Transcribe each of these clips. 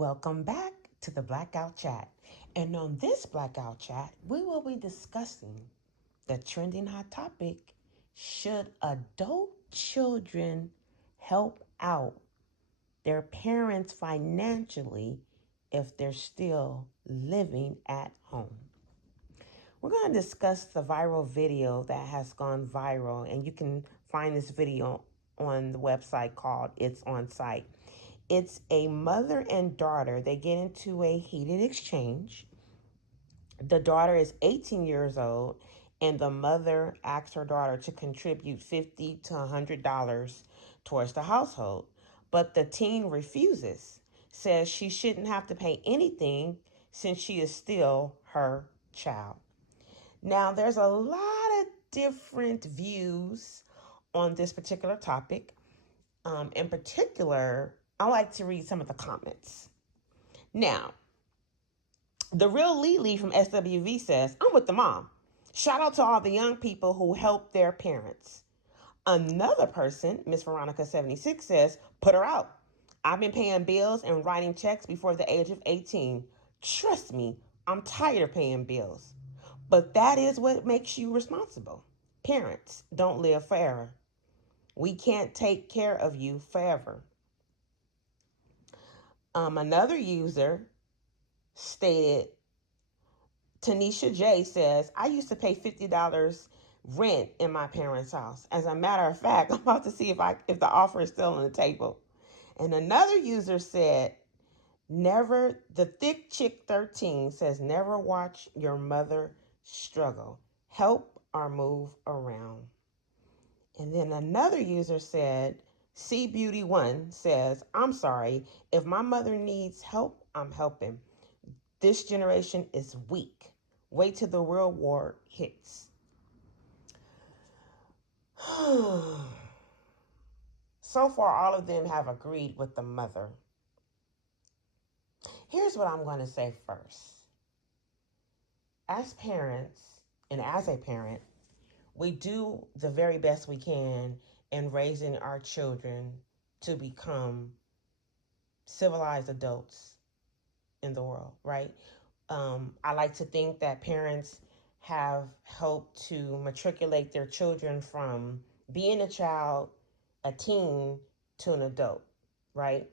Welcome back to the Blackout Chat. And on this Blackout Chat, we will be discussing the trending hot topic: should adult children help out their parents financially if they're still living at home? We're going to discuss the viral video that has gone viral, and you can find this video on the website called It's On Site. It's a mother and daughter. They get into a heated exchange. The daughter is 18 years old, and the mother asks her daughter to contribute $50 to $100 towards the household. But the teen refuses, says she shouldn't have to pay anything since she is still her child. Now, there's a lot of different views on this particular topic. In particular, I like to read some of the comments. Now, the real Lily from SWV says, I'm with the mom. Shout out to all the young people who help their parents. Another person, Miss Veronica76, says, put her out. I've been paying bills and writing checks before the age of 18. Trust me, I'm tired of paying bills. But that is what makes you responsible. Parents don't live forever. We can't take care of you forever. Another user stated, Tanisha J says, I used to pay $50 rent in my parents' house. As a matter of fact, I'm about to see if the offer is still on the table. And another user said, never, the thick chick 13 says, never watch your mother struggle. Help or move around. And then another user said, C Beauty 1 says, I'm sorry, if my mother needs help, I'm helping. This generation is weak. Wait till the real war hits. So far, all of them have agreed with the mother. Here's what I'm going to say first. As parents, and as a parent, we do the very best we can in raising our children to become civilized adults in the world, right? I like to think that parents have helped to matriculate their children from being a child, a teen, to an adult, right?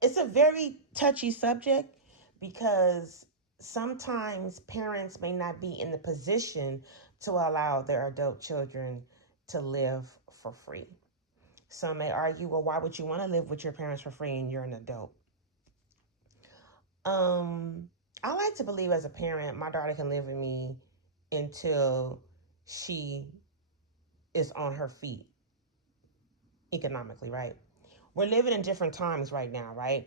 It's a very touchy subject because sometimes parents may not be in the position to allow their adult children to live for free. Some may argue, well, why would you want to live with your parents for free and you're an adult? I like to believe as a parent, my daughter can live with me until she is on her feet economically, right? We're living in different times right now, right?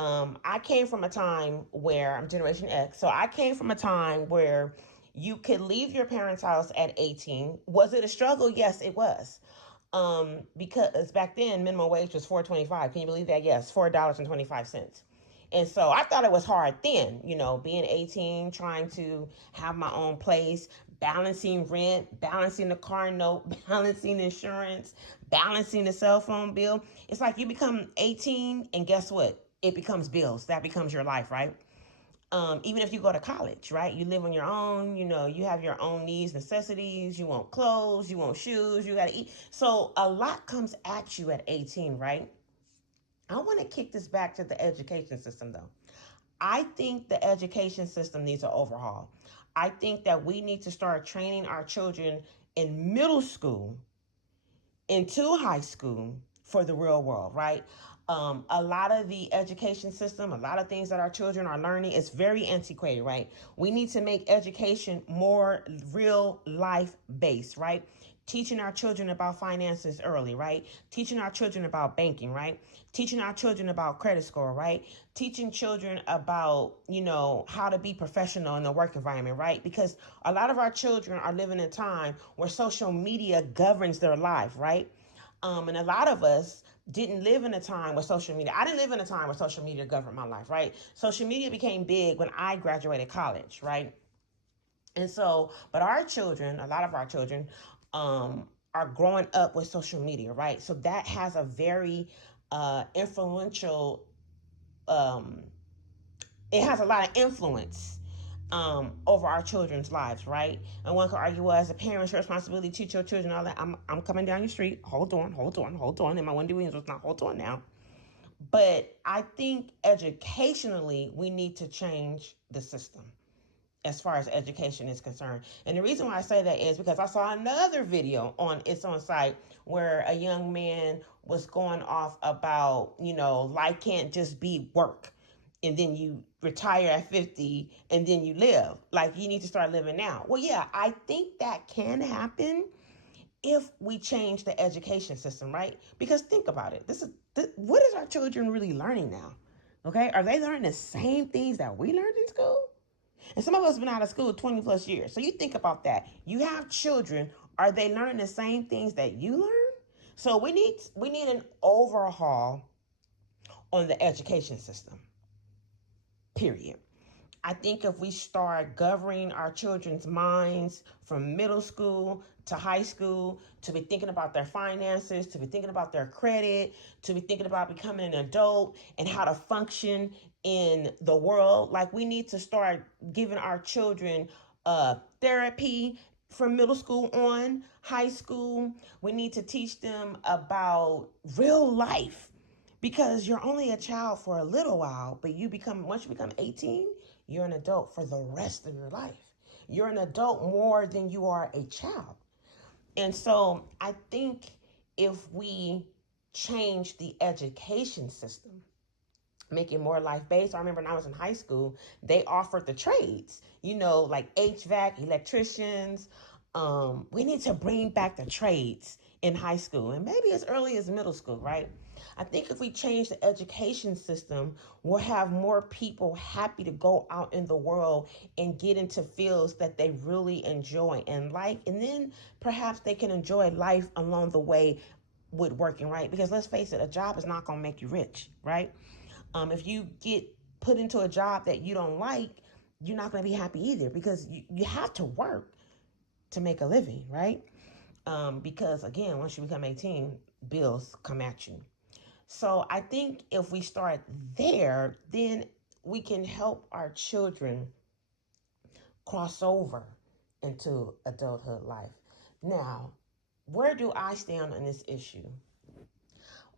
I came from a time where I'm Generation X, so I came from a time where you could leave your parents' house at 18. Was it a struggle? Yes, it was. Because back then minimum wage was $4.25. Can you believe that? Yes, $4.25. And so I thought it was hard then, being 18, trying to have my own place, balancing rent, balancing the car note, balancing insurance, balancing the cell phone bill. It's like you become 18 and guess what? It becomes bills. That becomes your life, right? Even if you go to college, right? You live on your own, you have your own needs, necessities, you want clothes, you want shoes, you got to eat. So a lot comes at you at 18, right? I want to kick this back to the education system though. I think the education system needs an overhaul. I think that we need to start training our children in middle school into high school for the real world, right? A lot of the education system, a lot of things that our children are learning is very antiquated, right? We need to make education more real life based, right? Teaching our children about finances early, right? Teaching our children about banking, right? Teaching our children about credit score, right? Teaching children about, how to be professional in the work environment, right? Because a lot of our children are living in a time where social media governs their life, right? And a lot of us didn't live in a time where social media, I didn't live in a time where social media governed my life, right? Social media became big when I graduated college, right? And so, but our children, a lot of our children, are growing up with social media, right? So that has a very influential, um, it has a lot of influence over our children's lives, right? And one could argue, well, as a parent, it's your responsibility to teach your children all that. I'm coming down your street. Hold on. And my Wendy Williams was not, hold on now. But I think educationally, we need to change the system as far as education is concerned. And the reason why I say that is because I saw another video on its own site where a young man was going off about, life can't just be work and then you retire at 50 and then you live. Like, you need to start living now. Well, yeah, I think that can happen if we change the education system, right? Because think about it. What is our children really learning now? Okay, are they learning the same things that we learned in school? And some of us have been out of school 20 plus years. So you think about that. You have children. Are they learning the same things that you learned? So we need an overhaul on the education system. Period. I think if we start governing our children's minds from middle school to high school, to be thinking about their finances, to be thinking about their credit, to be thinking about becoming an adult and how to function in the world, like, we need to start giving our children therapy from middle school on, high school. We need to teach them about real life, because you're only a child for a little while, but once you become 18, you're an adult for the rest of your life. You're an adult more than you are a child. And so I think if we change the education system, make it more life-based. I remember when I was in high school, they offered the trades, like HVAC, electricians. We need to bring back the trades in high school and maybe as early as middle school, right? I think if we change the education system, we'll have more people happy to go out in the world and get into fields that they really enjoy and like, and then perhaps they can enjoy life along the way with working, right? Because let's face it, a job is not going to make you rich, right? If you get put into a job that you don't like, you're not going to be happy either, because you have to work to make a living, right? Because again, once you become 18, bills come at you. So I think if we start there, then we can help our children cross over into adulthood life. Now, where do I stand on this issue?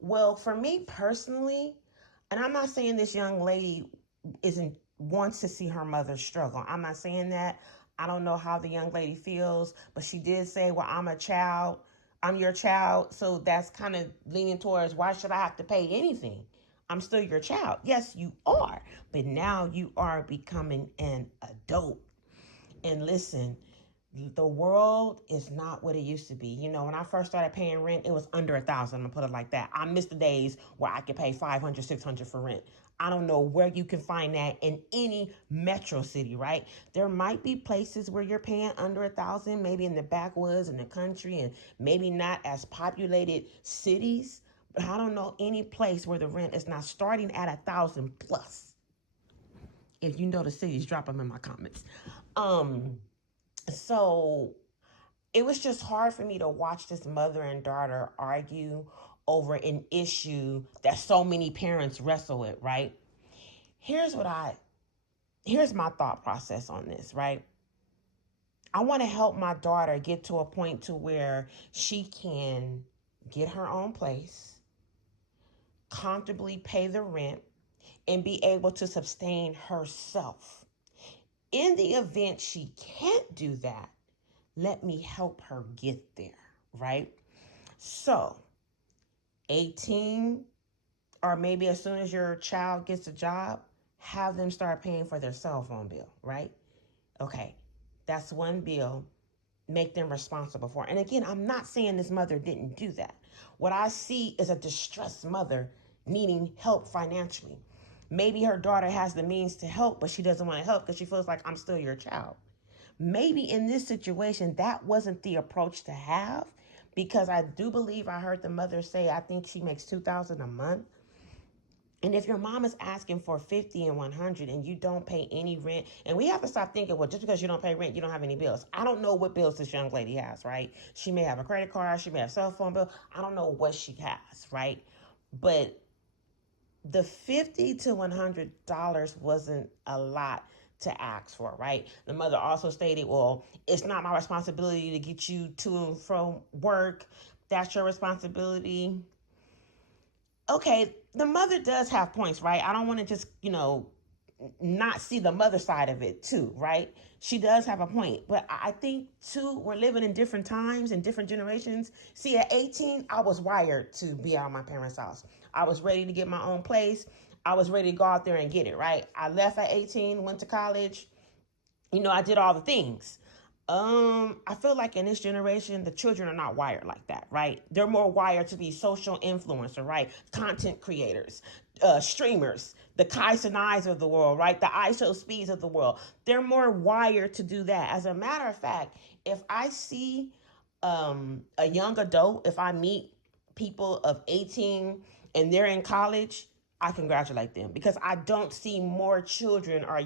Well, for me personally, and I'm not saying this young lady wants to see her mother struggle. I'm not saying that. I don't know how the young lady feels, but she did say, well, I'm your child. So that's kind of leaning towards, why should I have to pay anything? I'm still your child. Yes, you are. But now you are becoming an adult. And listen, the world is not what it used to be. When I first started paying rent, it was under $1,000. I'm gonna put it like that. I miss the days where I could pay $500, $600 for rent. I don't know where you can find that in any metro city, right? There might be places where you're paying under $1,000, maybe in the backwoods in the country, and maybe not as populated cities. But I don't know any place where the rent is not starting at $1,000 plus. If you know the cities, drop them in my comments. So it was just hard for me to watch this mother and daughter argue over an issue that so many parents wrestle with, right? Here's my thought process on this, right? I want to help my daughter get to a point to where she can get her own place, comfortably pay the rent, and be able to sustain herself. In the event she can't do that, let me help her get there, right? So, 18, or maybe as soon as your child gets a job, have them start paying for their cell phone bill, right? Okay, that's one bill. Make them responsible for it. And again, I'm not saying this mother didn't do that. What I see is a distressed mother needing help financially. Maybe her daughter has the means to help, but she doesn't want to help because she feels like, I'm still your child. Maybe in this situation, that wasn't the approach to have, because I do believe I heard the mother say, I think she makes $2,000 a month. And if your mom is asking for 50 and 100 and you don't pay any rent, and we have to stop thinking, well, just because you don't pay rent, you don't have any bills. I don't know what bills this young lady has, right? She may have a credit card, she may have a cell phone bill. I don't know what she has, right? But the $50 to $100 wasn't a lot to ask for, right? The mother also stated, well, it's not my responsibility to get you to and from work. That's your responsibility. Okay, the mother does have points, right? I don't want to just, not see the mother side of it too, right? She does have a point. But I think too, we're living in different times and different generations. See, at 18, I was wired to be out of my parents' house. I was ready to get my own place. I was ready to go out there and get it, right? I left at 18, went to college. I did all the things. I feel like in this generation, the children are not wired like that, right? They're more wired to be social influencer, right? Content creators, streamers, the Kai Cenais of the world, right? The IShowSpeeds of the world. They're more wired to do that. As a matter of fact, if I see a young adult, if I meet people of 18 and they're in college, I congratulate them because I don't see more children or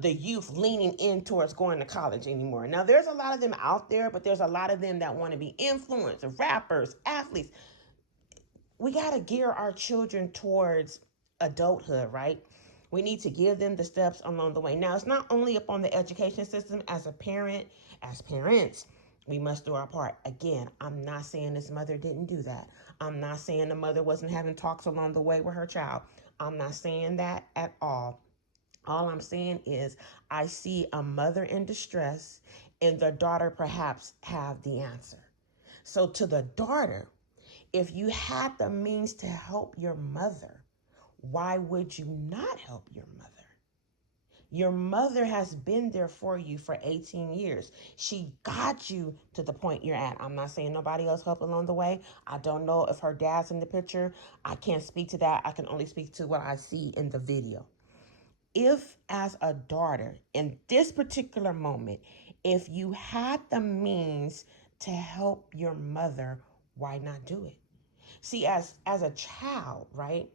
the youth leaning in towards going to college anymore. Now, there's a lot of them out there, but there's a lot of them that want to be influencers, rappers, athletes. We got to gear our children towards adulthood, right? We need to give them the steps along the way. Now, it's not only upon the education system. As parents, we must do our part. Again, I'm not saying this mother didn't do that. I'm not saying the mother wasn't having talks along the way with her child. I'm not saying that at all. All I'm saying is I see a mother in distress and the daughter perhaps have the answer. So to the daughter, if you had the means to help your mother, why would you not help your mother? Your mother has been there for you for 18 years. She got you to the point you're at. I'm not saying nobody else helped along the way. I don't know if her dad's in the picture. I can't speak to that. I can only speak to what I see in the video. If as a daughter in this particular moment, if you had the means to help your mother, why not do it? See, as a child, right?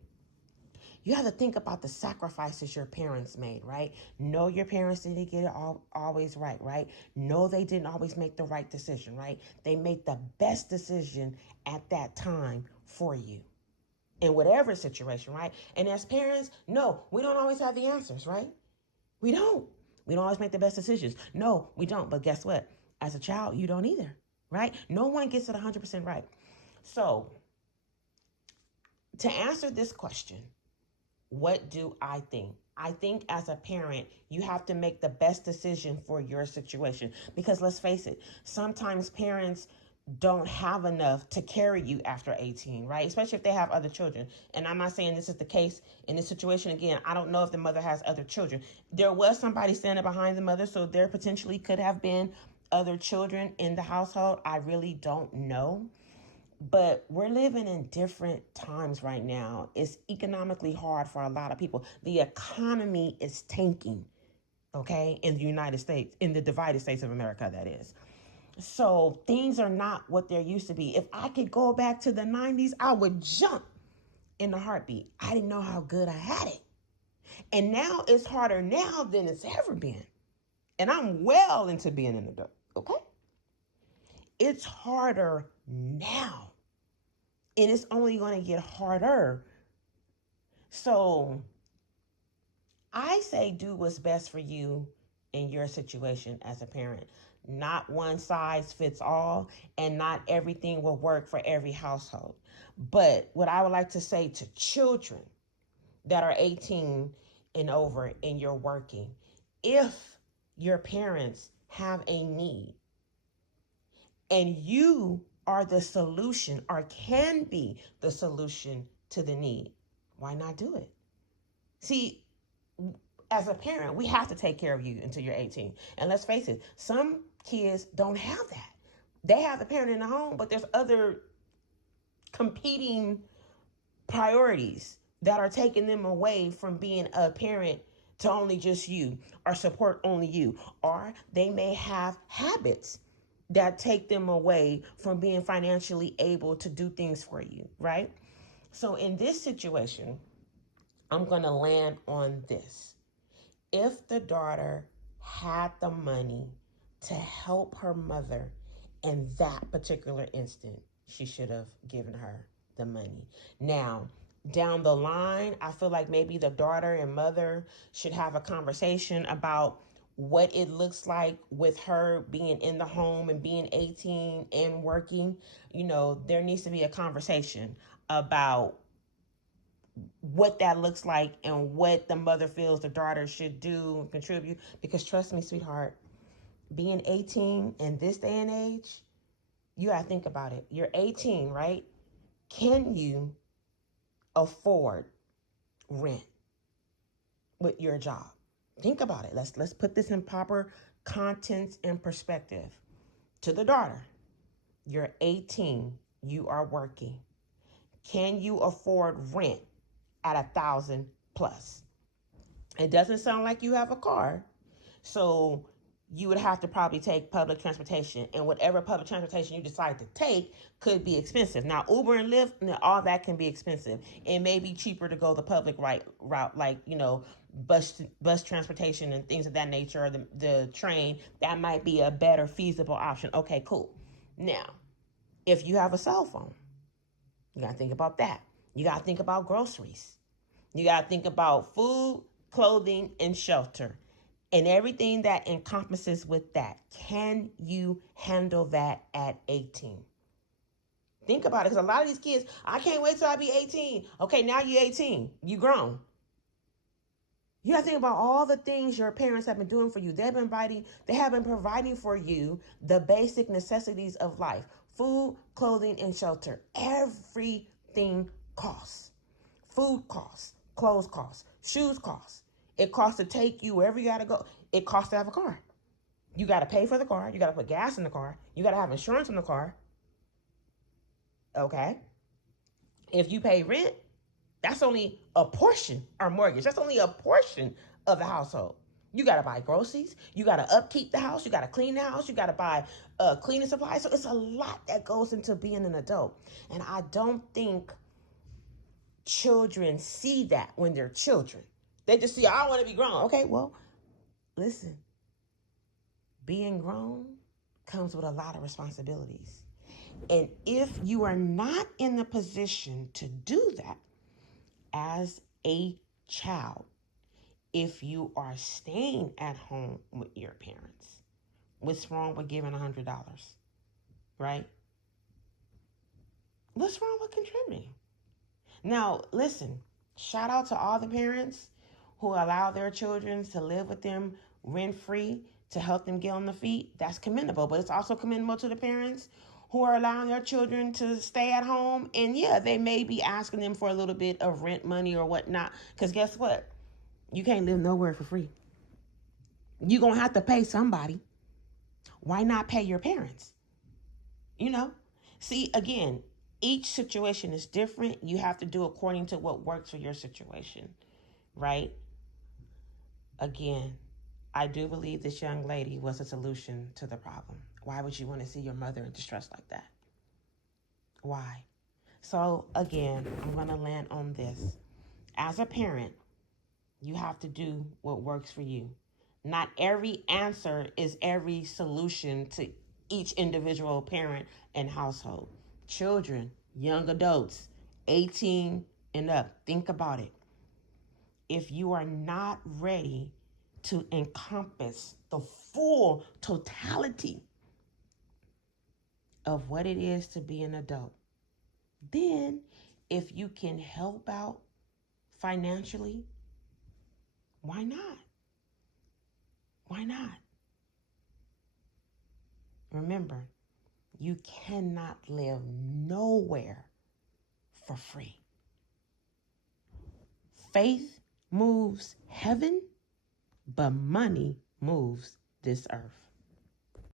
You have to think about the sacrifices your parents made, right? No, your parents didn't get it always right, right? No, they didn't always make the right decision, right? They made the best decision at that time for you in whatever situation, right? And as parents, no, we don't always have the answers, right? We don't. We don't always make the best decisions. No, we don't. But guess what? As a child, you don't either, right? No one gets it 100% right. So to answer this question, what do I think? I think as a parent, you have to make the best decision for your situation. Because let's face it, sometimes parents don't have enough to carry you after 18, right? Especially if they have other children. And I'm not saying this is the case in this situation. Again, I don't know if the mother has other children. There was somebody standing behind the mother, so there potentially could have been other children in the household. I really don't know. But we're living in different times right now. It's economically hard for a lot of people. The economy is tanking, okay, in the United States, in the divided states of America, that is. So things are not what there used to be. If I could go back to the 90s, I would jump in a heartbeat. I didn't know how good I had it. And now it's harder now than it's ever been. And I'm well into being an adult, okay? It's harder now. And it's only going to get harder. So I say do what's best for you in your situation as a parent. Not one size fits all, and not everything will work for every household. But what I would like to say to children that are 18 and over and you're working, if your parents have a need and you are the solution or can be the solution to the need, why not do it? See, as a parent, we have to take care of you until you're 18. And let's face it, some kids don't have that. They have the parent in the home, but there's other competing priorities that are taking them away from being a parent to only just you or support only you. Or they may have habits that take them away from being financially able to do things for you, right? So in this situation, I'm going to land on this. If the daughter had the money to help her mother in that particular instant, she should have given her the money. Now, down the line, I feel like maybe the daughter and mother should have a conversation about what it looks like with her being in the home and being 18 and working. There needs to be a conversation about what that looks like and what the mother feels the daughter should do and contribute. Because trust me, sweetheart, being 18 in this day and age, you gotta think about it. You're 18, right? Can you afford rent with your job? Think about it. Let's put this in proper context and perspective. To the daughter, you're 18, you are working. Can you afford rent at 1,000 plus? It doesn't sound like you have a car, so you would have to probably take public transportation, and whatever public transportation you decide to take could be expensive. Now, Uber and Lyft, all that can be expensive. It may be cheaper to go the public route, like bus transportation and things of that nature, or the train. That might be a better feasible option. Okay, cool. Now, if you have a cell phone, you gotta think about that. You gotta think about groceries. You gotta think about food, clothing, and shelter, and everything that encompasses with that. Can you handle that at 18? Think about it, because a lot of these kids, I can't wait till I be 18. Okay, now you're 18. You grown. You have to think about all the things your parents have been doing for you. They have been providing for you the basic necessities of life: food, clothing, and shelter. Everything costs. Food costs, clothes costs, shoes costs. It costs to take you wherever you gotta go. It costs to have a car. You gotta pay for the car. You gotta put gas in the car. You gotta have insurance in the car. Okay? If you pay rent, that's only a portion, or mortgage. That's only a portion of the household. You got to buy groceries. You got to upkeep the house. You got to clean the house. You got to buy cleaning supplies. So it's a lot that goes into being an adult. And I don't think children see that when they're children. They just see, I want to be grown. Okay, well, listen. Being grown comes with a lot of responsibilities. And if you are not in the position to do that as a child, if you are staying at home with your parents, what's wrong with giving $100, right? What's wrong with contributing? Now, listen, shout out to all the parents who allow their children to live with them rent-free to help them get on the feet. That's commendable, but it's also commendable to the parents who are allowing their children to stay at home. And yeah, they may be asking them for a little bit of rent money or whatnot, because guess what? You can't live nowhere for free. You're going to have to pay somebody. Why not pay your parents? See, again, each situation is different. You have to do according to what works for your situation, right? Again, I do believe this young lady was a solution to the problem. Why would you want to see your mother in distress like that? Why? So again, I'm going to land on this. As a parent, you have to do what works for you. Not every answer is every solution to each individual parent and household. Children, young adults, 18 and up, think about it. If you are not ready to encompass the full totality of what it is to be an adult, then if you can help out financially, why not? Why not? Remember, you cannot live nowhere for free. Faith moves heaven, but money moves this earth.